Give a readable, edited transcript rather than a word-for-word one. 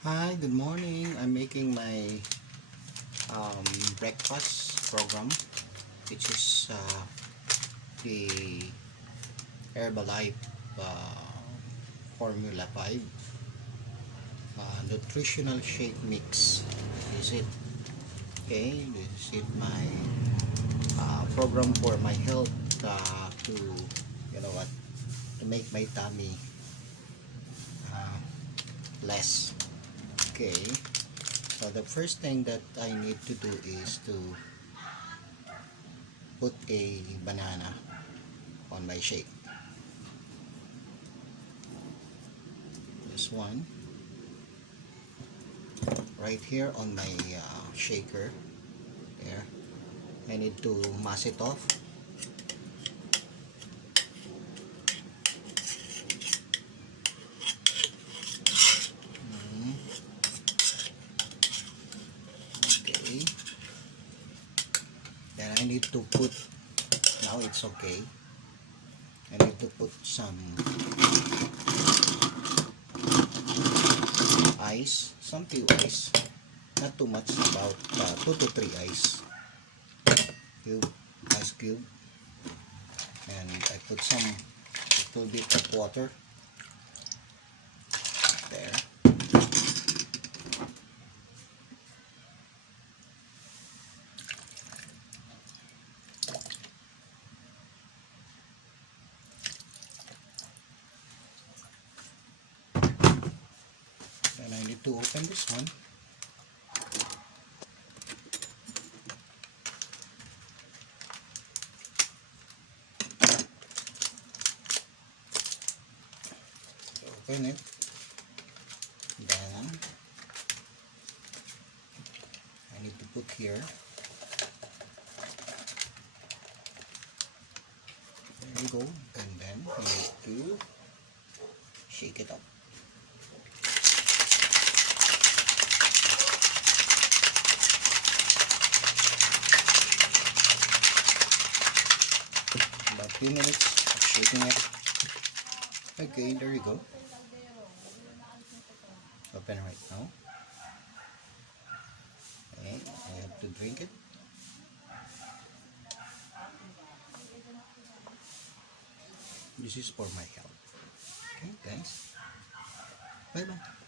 Hi, good morning. I'm making my breakfast program, which is the Herbalife Formula 5 nutritional shake mix. This is it. Okay, this is my program for my health to, to make my tummy less. Okay, so the first thing that I need to do is to put a banana on my shake. This one right here on my shaker. There, I need to mass it off. Okay, then I need to put, now it's okay, I need to put some ice, some few ice, not too much, about 2 to 3 ice cube, and I put some little bit of water there. And I need to open this one. Open it. Then I need to put here. There you go. And then you need to shake it up. About 2 minutes of shaking it. Okay, there you go. Open right now. Okay, I have to drink it. This is for my health. Okay, guys. Bye bye.